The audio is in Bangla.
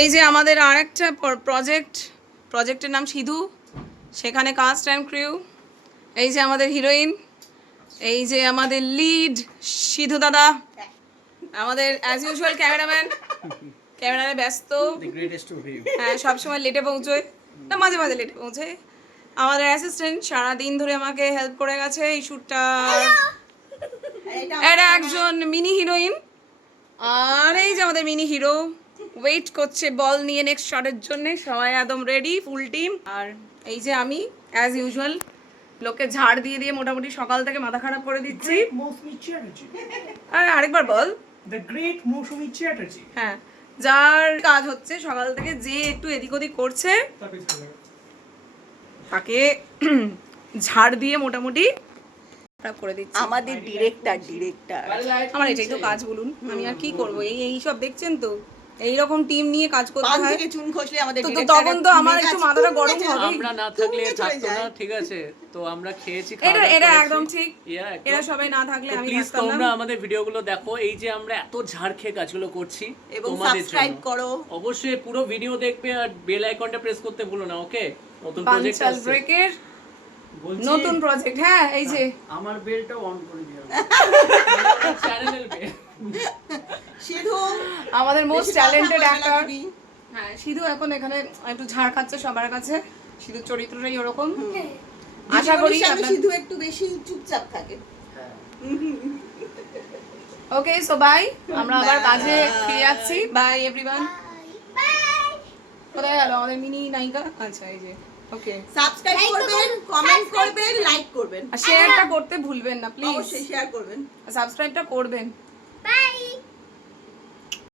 এই যে আমাদের আরেকটা প্রজেক্টের নাম সিধু, সেখানে কাস্ট অ্যান্ড ক্রিউ। এই যে আমাদের হিরোইন, এই যে আমাদের লিড সিধু দাদা, আমাদের অ্যাজ ইউজুয়াল ক্যামেরায় ব্যস্ত, হ্যাঁ সবসময় লেটে পৌঁছয়, না মাঝে মাঝে লেটে পৌঁছায়। আমাদের অ্যাসিস্ট্যান্ট সারাদিন ধরে আমাকে হেল্প করে গেছে এই শ্যুটটা। এটা একজন মিনি হিরোইন, আর এই যে আমাদের মিনি হিরো ওয়েট করছে বল নিয়ে নেক্সট শটের জন্য। সবাই একদম রেডি, ফুল টিম। আর এই যে আমি অ্যাজ ইউজুয়াল লোককে ঝাড় দিয়ে দিয়ে মোটামুটি সকাল থেকে মাথা খারাপ করে দিচ্ছি। আর আরেকবার বল। দ্য গ্রেট মৌসুমী চ্যাটার্জি। হ্যাঁ, যার কাজ হচ্ছে সকাল থেকে যে একটু এদিক ওদিক করছে তাকে ঝাড় দিয়ে মোটামুটি খারাপ করে দিচ্ছি। আমাদের ডিরেক্টর আমার এটাই তো কাজ, বলুন আমি আর কি করবো। এই সব দেখছেন তো, এইরকম টিম নিয়ে কাজ করতে হয়। চুন খসলে আমাদের তো তখন তো আমার একটু মাথাটা গরম হবে। আমরা না থাকলে থাকতো না, ঠিক আছে? তো আমরা খেয়েছি, এটা একদম ঠিক। এরা সবাই না থাকলে আমি প্লিজ তোমরা আমাদের ভিডিওগুলো দেখো। এই যে আমরা এত ঝাড় খেয়ে কাজগুলো করছি এবং তোমাদের সাবস্ক্রাইব জন্য, করো অবশ্যই পুরো ভিডিও দেখবে আর বেল আইকনটা প্রেস করতে ভুলো না। ওকে, নতুন প্রজেক্ট পাঞ্চাল আছে, ব্রেকের নতুন প্রজেক্ট। হ্যাঁ এই যে আমার বেলটা অন করে দিও, চ্যানেলের বেল। সিধু আমাদের মোস্ট ট্যালেন্টেড অ্যাক্টর। হ্যাঁ, সিধু এখন এখানে একটু ঝাড় খাচ্ছে সবার কাছে। সিধুর চরিত্রটাই ওরকম। আশা করি সিধু একটু বেশি চুপচাপ থাকে। ওকে, সো বাই, আমরা আবার কাজে ফিরে যাচ্ছি। By everyone. কোথায় গেল আমাদের মিনি নায়িকা? আচ্ছা এই যে, ওকে। সাবস্ক্রাইব করবেন, কমেন্ট করবেন, লাইক করবেন, আর শেয়ারটা করতে ভুলবেন না প্লিজ। অবশ্যই শেয়ার করবেন, সাবস্ক্রাইবটা করবেন। বাই।